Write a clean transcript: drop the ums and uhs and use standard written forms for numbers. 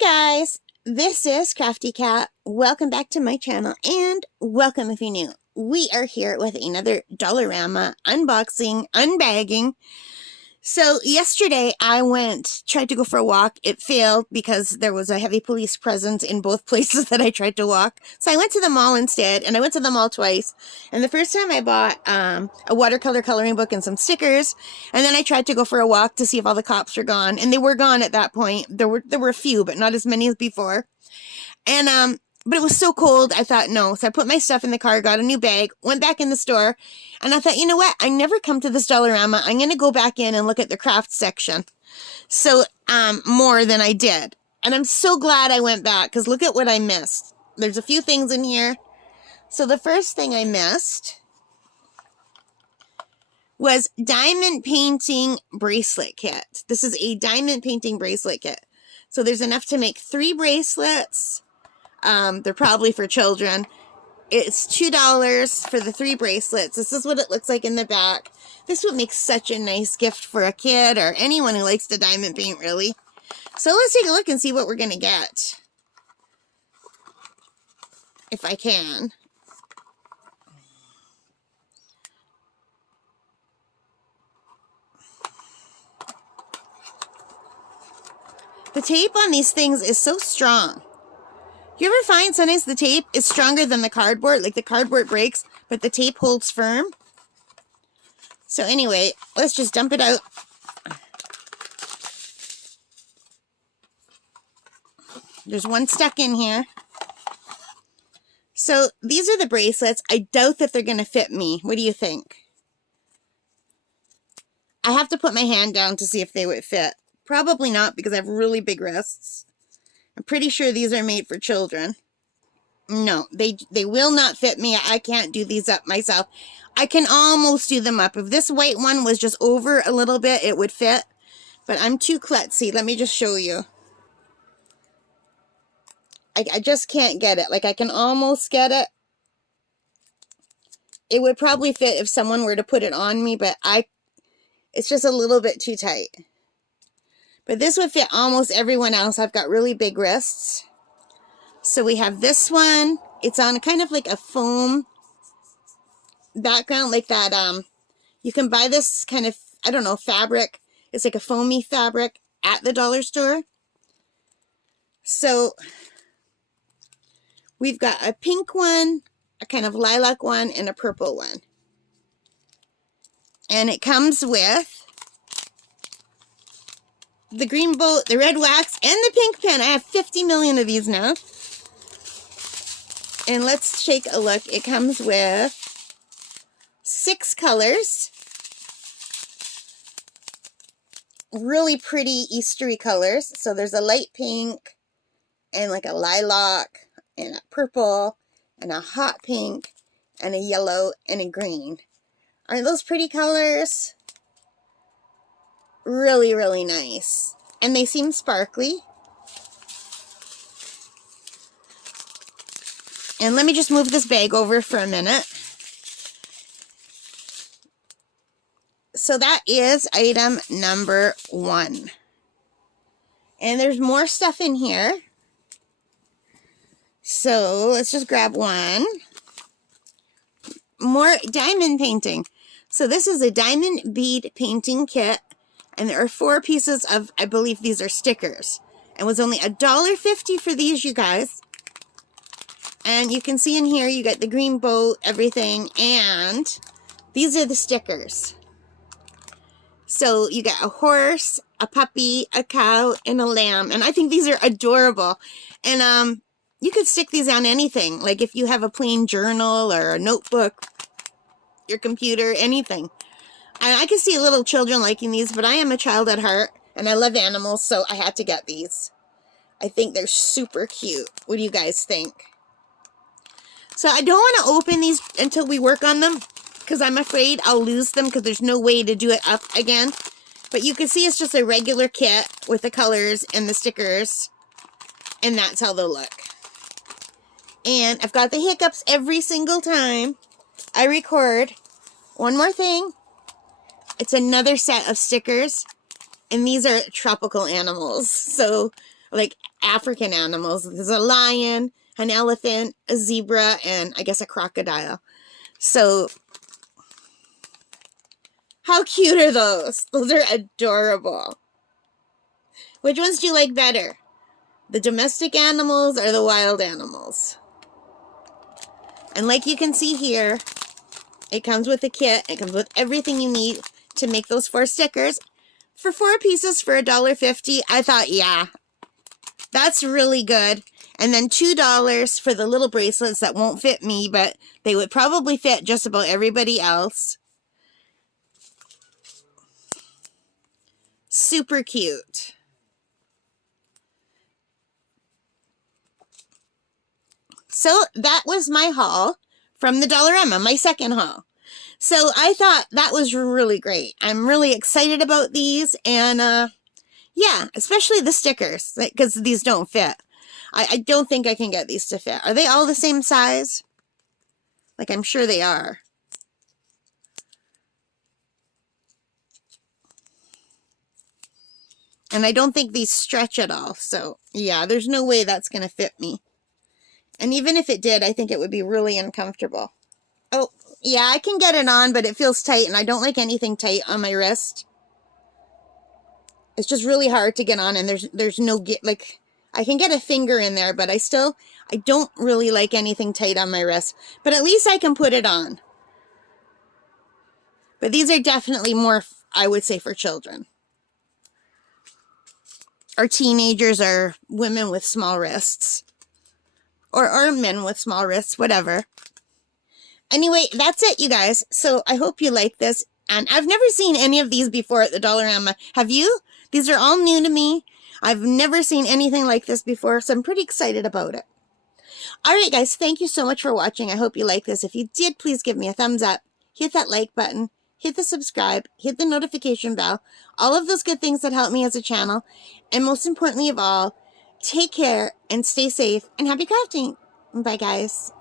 Guys, this is Crafty Cat. Welcome back to my channel and welcome if you're new. We are here with another Dollarama unboxing, unbagging. So yesterday I tried to go for a walk. It failed because there was a heavy police presence in both places that I tried to walk. So I went to the mall instead, and I went to the mall twice. And the first time I bought a watercolor coloring book and some stickers. And then I tried to go for a walk to see if all the cops were gone. And they were gone at that point. There were a few, but not as many as before. And but it was so cold, I thought no. So I put my stuff in the car, got a new bag, went back in the store, and I thought, you know what? I never come to this Dollarama. I'm going to go back in and look at the craft section. So, more than I did. And I'm so glad I went back, because look at what I missed. There's a few things in here. So the first thing I missed was diamond painting bracelet kit. This is a diamond painting bracelet kit. So there's enough to make 3 bracelets. They're probably for children. It's $2 for the 3 bracelets. This is what it looks like in the back. This would make such a nice gift for a kid or anyone who likes to diamond paint, really. So let's take a look and see what we're going to get. If I can. The tape on these things is so strong. You ever find sometimes the tape is stronger than the cardboard? Like the cardboard breaks, but the tape holds firm. So anyway, let's just dump it out. There's one stuck in here. So these are the bracelets. I doubt that they're going to fit me. What do you think? I have to put my hand down to see if they would fit. Probably not, because I have really big wrists. I'm pretty sure these are made for children. No, they will not fit me. I can't do these up myself. I can almost do them up. If this white one was just over a little bit, it would fit. But I'm too klutzy. Let me just show you. I just can't get it. Like, I can almost get it. It would probably fit if someone were to put it on me, but it's just a little bit too tight. But this would fit almost everyone else. I've got really big wrists. So we have this one. It's on kind of like a foam background, like that. You can buy this kind of, I don't know, fabric. It's like a foamy fabric at the dollar store. So we've got a pink one, a kind of lilac one, and a purple one. And it comes with the green boat, the red wax, and the pink pen. I have 50 million of these now. And let's take a look. It comes with 6 colors. Really pretty Eastery colors. So there's a light pink, and like a lilac, and a purple, and a hot pink, and a yellow, and a green. Aren't those pretty colors? Really, really nice. And they seem sparkly. And let me just move this bag over for a minute. So that is item number 1. And there's more stuff in here. So let's just grab one. More diamond painting. So this is a diamond bead painting kit. And there are 4 pieces of, I believe these are stickers. It was only $1.50 for these, you guys. And you can see in here, you get the green boat, everything. And these are the stickers. So you get a horse, a puppy, a cow, and a lamb. And I think these are adorable. And you could stick these on anything. Like if you have a plain journal or a notebook, your computer, anything. I can see little children liking these, but I am a child at heart, and I love animals, so I had to get these. I think they're super cute. What do you guys think? So I don't want to open these until we work on them, because I'm afraid I'll lose them, because there's no way to do it up again. But you can see it's just a regular kit with the colors and the stickers, and that's how they'll look. And I've got the hiccups every single time I record. One more thing. It's another set of stickers, and these are tropical animals. So like African animals. There's a lion, an elephant, a zebra, and I guess a crocodile. So how cute are those? Those are adorable. Which ones do you like better? The domestic animals or the wild animals? And like you can see here, it comes with a kit. It comes with everything you need to make those 4 stickers. For 4 pieces for $1.50, I thought, yeah, that's really good. And then $2 for the little bracelets that won't fit me, but they would probably fit just about everybody else. Super cute. So that was my haul from the Dollarama, my second haul. So I thought that was really great. I'm really excited about these, and yeah, especially the stickers, because these don't fit. I don't think I can get these to fit. Are they all the same size? Like, I'm sure they are. And I don't think these stretch at all. So, yeah, there's no way that's going to fit me. And even if it did, I think it would be really uncomfortable. Oh, yeah, I can get it on, but it feels tight, and I don't like anything tight on my wrist. It's just really hard to get on, and there's no like, I can get a finger in there, but I don't really like anything tight on my wrist. But at least I can put it on. But these are definitely more, I would say, for children. Or teenagers, or women with small wrists. Or men with small wrists, whatever. Anyway, that's it, you guys. So I hope you like this. And I've never seen any of these before at the Dollarama. Have you? These are all new to me. I've never seen anything like this before, so I'm pretty excited about it. Alright guys, thank you so much for watching. I hope you like this. If you did, please give me a thumbs up. Hit that like button. Hit the subscribe. Hit the notification bell. All of those good things that help me as a channel. And most importantly of all, take care and stay safe and happy crafting. Bye guys.